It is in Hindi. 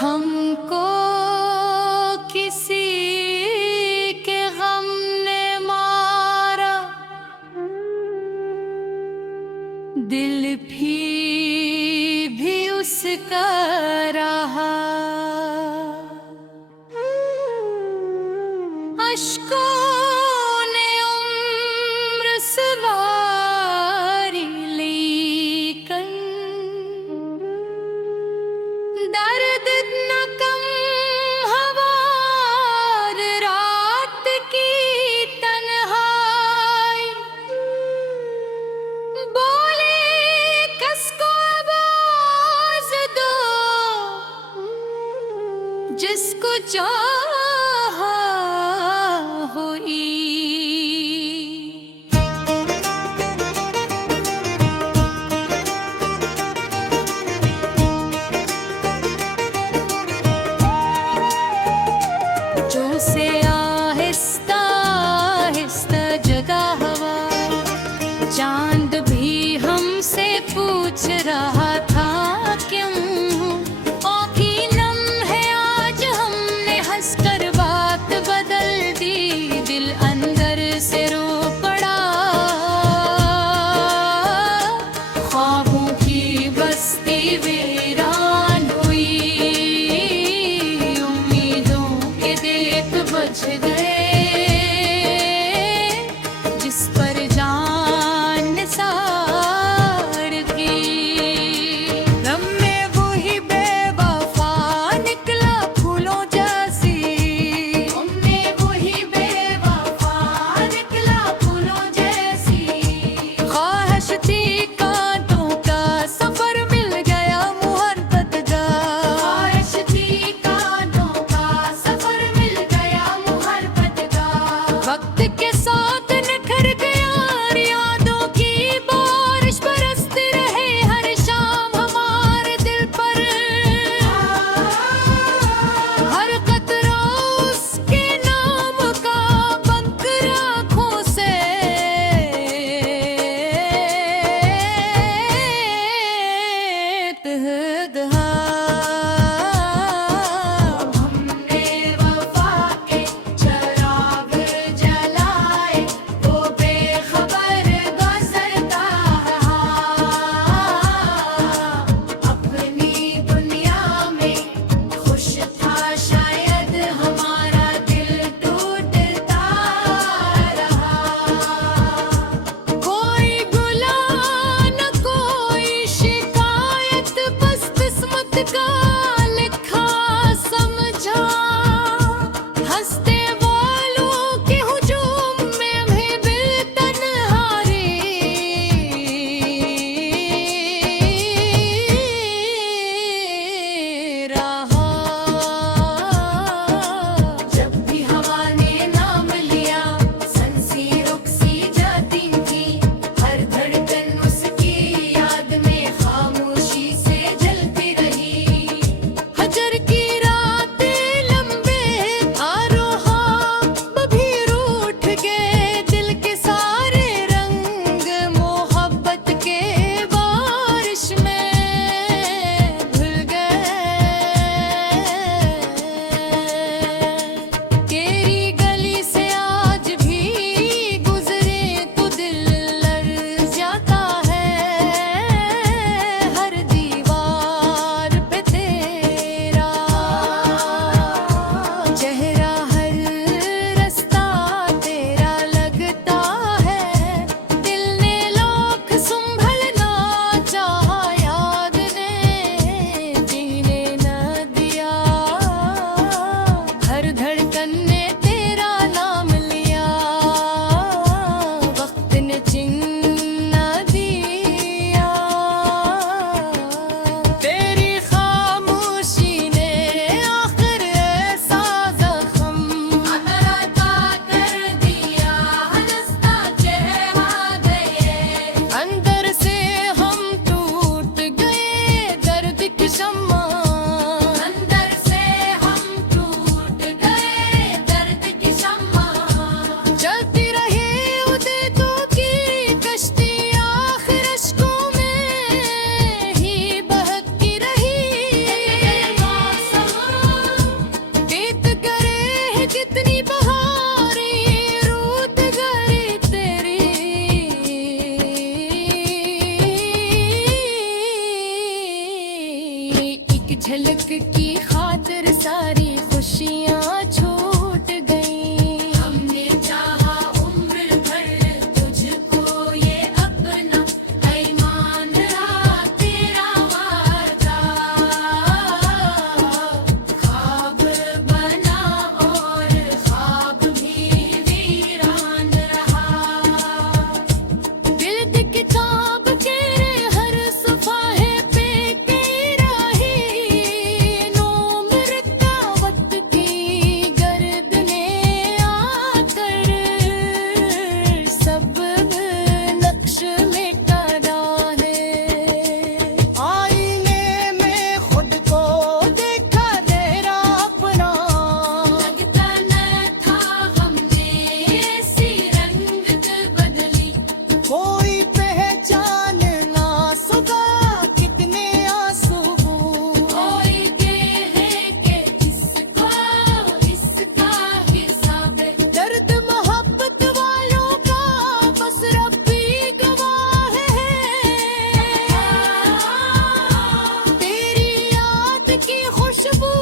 हमको किसी के गम ने मारा, दिल भी उसका रहा। अश्कों ने उम्र सवारी लेकर, दर्द न कम हवार रात की तन्हाई। बोले कसको आवाज दो, जिसको चाहा हुई। जो से आहिस्ता आहिस्ता जगा हवा, चांद भी हमसे पूछ रहा था क्यों। औखी लम्हे आज हमने हंसकर बात बदल दी, दिल अंदर से रो पड़ा। ख्वाबों की बस्ती वीरान हुई, उम्मीदों के देख बुझ गए, जिस पर जान निसार की। गम में वही बेवफा निकला फूलों जैसी, गम में वही बेवफा निकला फूलों जैसी। ख्वाहिश थी कांटों का सफर मिल गया मोहब्बत का, ख्वाहिश थी कांटों का सफर मिल गया मोहब्बत का। वक्त के साथ निखर गया, यादों की बारिश बरसती रहे हर शाम हमारे दिल पर। हर कतरा उसके नाम का बनकर आँखों से तह-दहा। हमने वफा के चिराग जलाए, वो बेखबर गुजरता रहा। अपनी दुनिया में खुश था शायद, हमारा दिल टूटता रहा। कोई गुला न कोई शिकायत, बस किस्मत एक झलक की खातिर सारी खुशियाँ छूट गई। हमने चाहा उम्र भर तुझको ये अपना, ईमान रहा तेरा वादा। ख्वाब बना और ख्वाब भी वीरान रहा। दिल की किताब के हर सफ़ाहे पे तेरा ही नूर दावत की गर्दने आकर सब नक्श मिटा है। आईने में खुद को देखा तेरा अपना, लगता न था हमने ऐसी रंगत बदली। कोई पहचान ना सका कितने आंसू। कोई कहे कि इसका हिसाब है। दर्द मोहब्बत वालों का बस रब्बी गवाह है। तेरी याद की खुशबू